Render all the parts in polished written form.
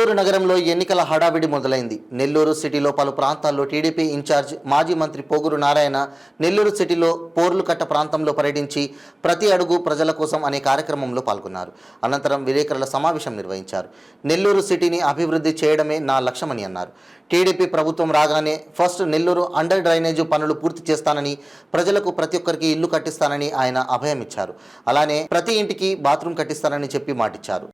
నెల్లూరు నగరంలో ఎన్నికల హడావిడి మొదలైంది. నెల్లూరు సిటీలో పలు ప్రాంతాల్లో టీడీపీ ఇన్ఛార్జ్ మాజీ మంత్రి పోగురు నారాయణ నెల్లూరు సిటీలో పోర్లుకట్ట ప్రాంతంలో పర్యటించి ప్రతి అడుగు ప్రజల కోసం అనే కార్యక్రమంలో పాల్గొన్నారు. అనంతరం విలేకరుల సమావేశం నిర్వహించారు. నెల్లూరు సిటీని అభివృద్ధి చేయడమే నా లక్ష్యమని అన్నారు. టీడీపీ ప్రభుత్వం రాగానే ఫస్ట్ నెల్లూరు అండర్ డ్రైనేజ్ పనులు పూర్తి చేస్తానని, ప్రజలకు ప్రతి ఒక్కరికి ఇల్లు కట్టిస్తానని ఆయన అభయం ఇచ్చారు. అలానే ప్రతి ఇంటికి బాత్రూం కట్టిస్తానని చెప్పి మాటిచ్చారు.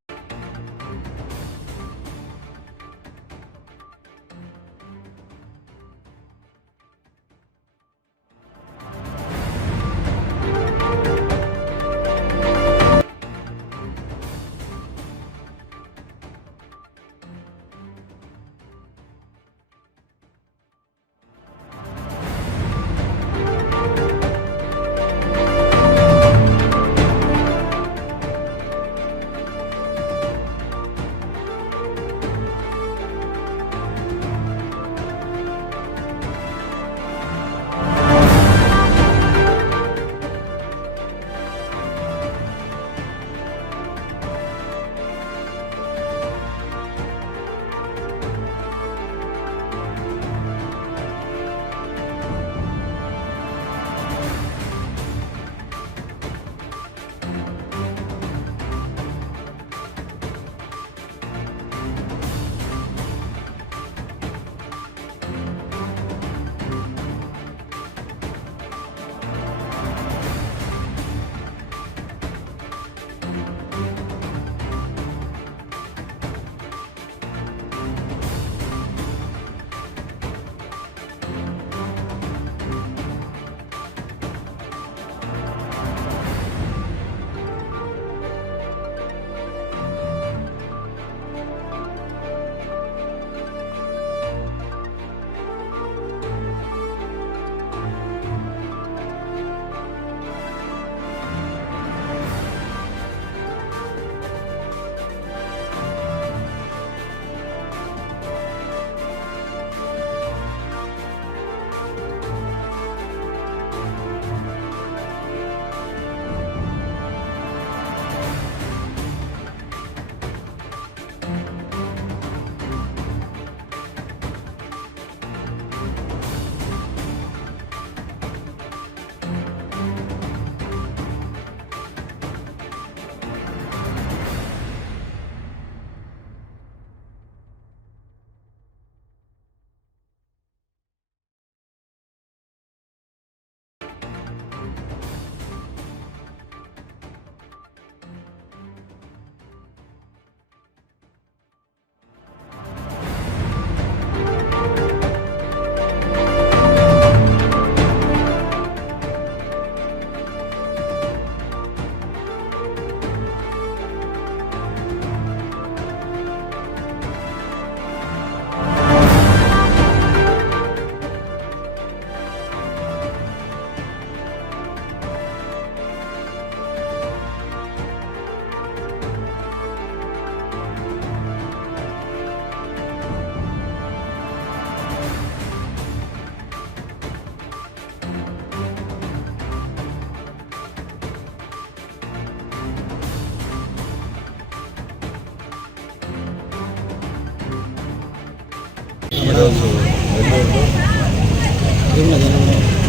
ఈరోజు నెల్లూరులో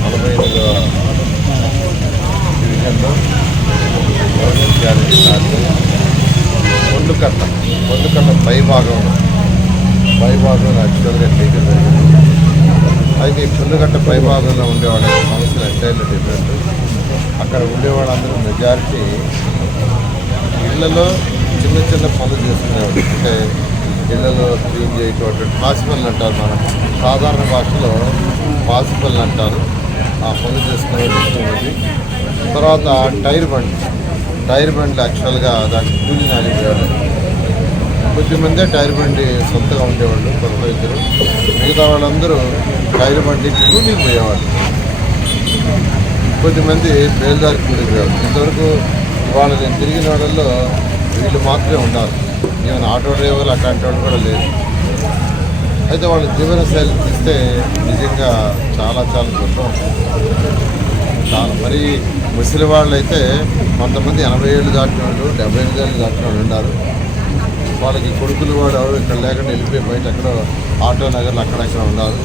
45వ డివిజన్లో గవర్నమెంట్ గ్యాలరీ పొందుకట్ట పైభాగంలో యాక్చువల్గా చేయడం జరిగింది. అయితే ఈ పొందుకట్ట పైభాగంలో ఉండేవాళ్ళ సమస్యలు ఎంటైర్లీ డిఫరెంట్. అక్కడ ఉండేవాళ్ళందరూ మెజారిటీ ఇళ్లలో చిన్న చిన్న పనులు చేసుకునేవాళ్ళు. అంటే ఇళ్లలో క్లీన్ చేయటం పాసిబుల్ అంటారు, మనం సాధారణ భాషలో పాసిబుల్ అంటారు. ఆ పనులు చేసుకునే ఉంది. తర్వాత టైర్ బండ్లు యాక్చువల్గా దానికి కూలింగ్ ఆగిపోయాడు. కొద్దిమందే టైర్ బండి సొంతగా ఉండేవాళ్ళు, కొంతమంది. మిగతా వాళ్ళందరూ టైర్ బండి కూలింగ్ పోయేవాళ్ళు. కొద్దిమంది బేల్దారి కూలింగ్ పోయేవాళ్ళు. ఇంతవరకు ఇవాళ నేను తిరిగిన వాళ్ళల్లో వీళ్ళు మాత్రమే ఉన్నారు. ఈవెన్ ఆటో డ్రైవర్లు అట్లాంటి వాళ్ళు కూడా లేదు. అయితే వాళ్ళ జీవన శైలి చూస్తే నిజంగా చాలా చాలా గొప్ప. చాలా మరి ముసలి వాళ్ళు అయితే కొంతమంది 80 ఏళ్ళు దాటిన వాళ్ళు, 70 ఏళ్ళు దాటిన వాళ్ళు ఉన్నారు. వాళ్ళకి కొడుకులు వాడు ఎవరు ఇక్కడ లేకుండా వెళ్ళిపోయి బయట ఎక్కడో ఆటో నగర్లు అక్కడెక్కడ ఉన్నారు.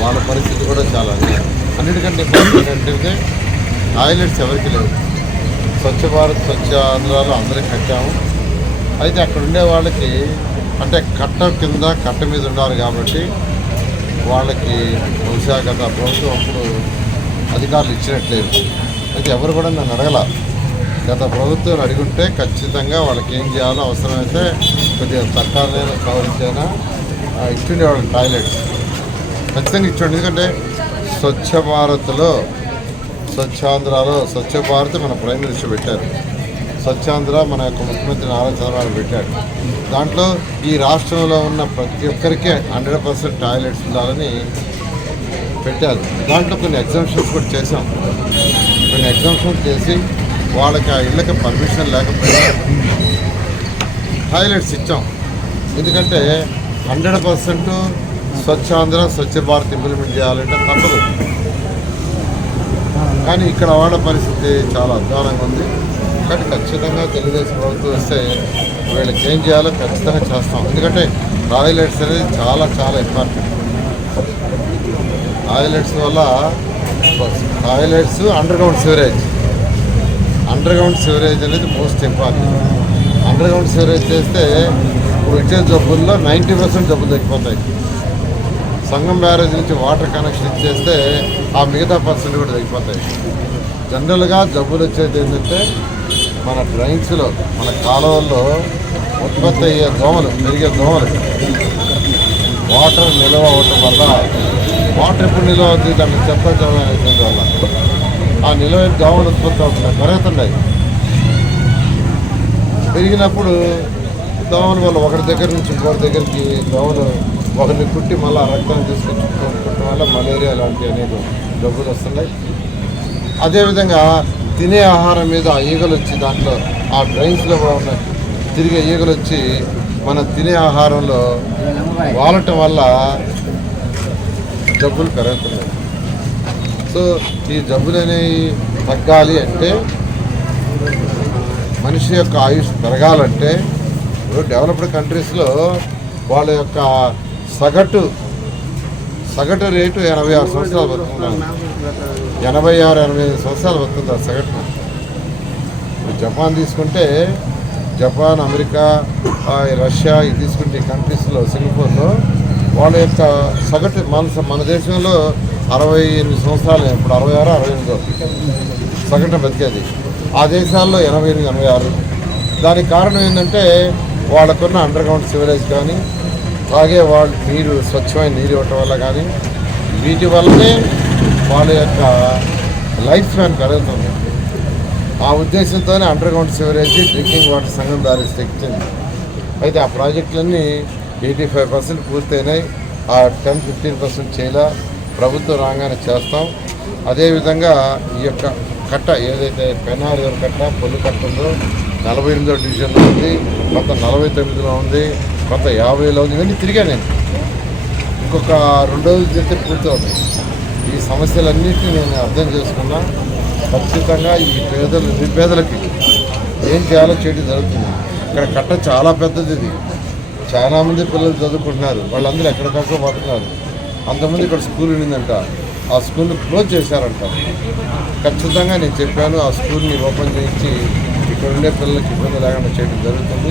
వాళ్ళ పరిస్థితి కూడా చాలా అన్యాయం. అన్నిటికంటే ఇంపార్టెంట్ ఏంటంటే టాయిలెట్స్ ఎవరికి లేవు. స్వచ్ఛ భారత్ స్వచ్ఛ ఆంధ్రాలో అందరికి కట్టాము. అయితే అక్కడ ఉండే వాళ్ళకి అంటే కట్ట కింద కట్ట మీద ఉండాలి కాబట్టి వాళ్ళకి బహుశా గత ప్రభుత్వం అప్పుడు అధికారులు ఇచ్చినట్లేదు. అయితే ఎవరు కూడా నన్ను అడగల. గత ప్రభుత్వం అడుగుంటే ఖచ్చితంగా వాళ్ళకి ఏం చేయాలో అవసరమైతే కొద్దిగా చట్టాలైనా సవరించైనా ఇచ్చిండే వాళ్ళకి టాయిలెట్స్ ఖచ్చితంగా ఇచ్చిండి. ఎందుకంటే స్వచ్ఛ భారత్లో స్వచ్ఛాంధ్రలో స్వచ్ఛ భారత్ మన ప్రైమ్ మినిస్టర్ పెట్టారు. స్వచ్ఛాంధ్ర మన యొక్క ముఖ్యమంత్రి నారా చంద్రబాబు పెట్టాడు. దాంట్లో ఈ రాష్ట్రంలో ఉన్న ప్రతి ఒక్కరికి 100% టాయిలెట్స్ ఉండాలని పెట్టారు. దాంట్లో కొన్ని ఎగ్జామ్షన్స్ కూడా చేసాం. కొన్ని ఎగ్జామ్షన్స్ చేసి వాళ్ళకి ఆ ఇళ్ళకి పర్మిషన్ లేకపోయినా టాయిలెట్స్ ఇచ్చాం. ఎందుకంటే 100% స్వచ్ఛాంధ్ర స్వచ్ఛ భారత్ ఇంప్లిమెంట్ చేయాలంటే తప్పదు. కానీ ఇక్కడ వాళ్ళ పరిస్థితి చాలా అధ్వానంగా ఉంది. కాబట్టి ఖచ్చితంగా తెలుగుదేశం ప్రభుత్వం వస్తే వీళ్ళకి ఏం చేయాలో ఖచ్చితంగా చేస్తాం. ఎందుకంటే టాయిలెట్స్ అనేది చాలా చాలా ఇంపార్టెంట్. టాయిలెట్స్ వల్ల టాయిలెట్స్ అండర్ గ్రౌండ్ సివరేజ్ అనేది most important. Under ground sewerage చేస్తే ఇప్పుడు వచ్చే జబ్బుల్లో 90% జబ్బులు తగ్గిపోతాయి. సంగం బ్యారేజ్ నుంచి వాటర్ కనెక్షన్ ఇచ్చేస్తే ఆ మిగతా % కూడా తగ్గిపోతాయి. జనరల్గా జబ్బులు వచ్చేది ఏంటంటే మన డ్రైన్స్లో మన కాలువల్లో ఉత్పత్తి అయ్యే పెరిగే దోమలు వాటర్ నిల్వ అవ్వటం వల్ల వాటర్ ఎప్పుడు నిల్వ అవుతుంది దాన్ని చెప్పడం వల్ల ఆ నిల్వైన దోమలు ఉత్పత్తి అవుతున్నాయి, పెరుగుతున్నాయి. పెరిగినప్పుడు దోమల వల్ల ఒకరి దగ్గర నుంచి ఇంకొకరి దగ్గరికి దోమలు ఒకరిని కుట్టి మళ్ళీ రక్తాన్ని తీసుకొచ్చి కుట్టడం వల్ల మలేరియా లాంటి అనేక జబ్బులు వస్తున్నాయి. అదేవిధంగా తినే ఆహారం మీద ఈగలు వచ్చి దాంట్లో ఆ డ్రైన్స్లో కూడా ఉన్నాయి తిరిగే ఈగలు వచ్చి మనం తినే ఆహారంలో వాలటం వల్ల జబ్బులు పెరుగుతున్నాయి. సో ఈ జబ్బులు అనేవి తగ్గాలి అంటే మనిషి యొక్క ఆయుష్ పెరగాలంటే ఇప్పుడు డెవలప్డ్ కంట్రీస్లో వాళ్ళ యొక్క సగటు రేటు 86 సంవత్సరాలు బతుకుతున్నారు. 86-85 సంవత్సరాలు బతుకుతారు సగటున. ఇప్పుడు జపాన్ తీసుకుంటే జపాన్, అమెరికా, రష్యా ఇది తీసుకుంటే ఈ కంట్రీస్లో సింగపూర్లో వాళ్ళ యొక్క సగటు మన దేశంలో 68 సంవత్సరాలు, ఇప్పుడు 66-68 సగటున బతికేది. ఆ దేశాల్లో 88-86. దానికి కారణం ఏంటంటే వాళ్ళకున్న అండర్ గ్రౌండ్ సివరేజ్ కానీ అలాగే వాళ్ళు స్వచ్ఛమైన నీరు ఇవ్వటం వల్ల కానీ వీటి వల్లనే వాళ్ళ యొక్క లైఫ్ స్పాన్ పెరుగుతుంది. ఆ ఉద్దేశంతోనే under ground sewerage drinking water సంఘం దారి తెచ్చింది. అయితే ఆ ప్రాజెక్టులన్నీ 85% పూర్తయినాయి. ఆ 10-15% చేయలా. ప్రభుత్వం రాగానే చేస్తాం. అదేవిధంగా ఈ యొక్క కట్ట ఏదైతే పెన్నా రివర్ కట్ట పొల్లు కట్ట ఉందో 48వ డివిజన్లో ఉంది, కొంత 49లో ఉంది, కొంత 50లో ఉంది. ఇవన్నీ తిరిగా నేను ఇంకొక 2 రోజులు చేస్తే పూర్తవుతాయి. ఈ సమస్యలన్నింటినీ నేను అర్థం చేసుకున్నా. ఖచ్చితంగా ఈ నిరుపేదలకి ఏం చేయాలో చేయడం జరుగుతుంది. ఇక్కడ కట్ట చాలా పెద్దది. ఇది చాలామంది పిల్లలు చదువుకుంటున్నారు. వాళ్ళందరూ ఎక్కడికక్కడ పోతున్నారు. అంతమంది ఇక్కడ స్కూల్ ఉండిందంట, ఆ స్కూల్ని క్లోజ్ చేశారంట. ఖచ్చితంగా నేను చెప్పాను ఆ స్కూల్ని ఓపెన్ చేయించి ఇక్కడ ఉండే పిల్లలకి ఇబ్బంది లేకుండా చేయడం జరుగుతుంది.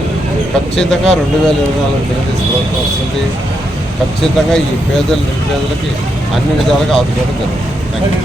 ఖచ్చితంగా 2024 తెలుగుదేశం ప్రభుత్వం వస్తుంది. ఖచ్చితంగా ఈ నిరుపేదలకి అన్ని విధాలుగా ఆదుకోవడం జరుగుతుంది. Thank you.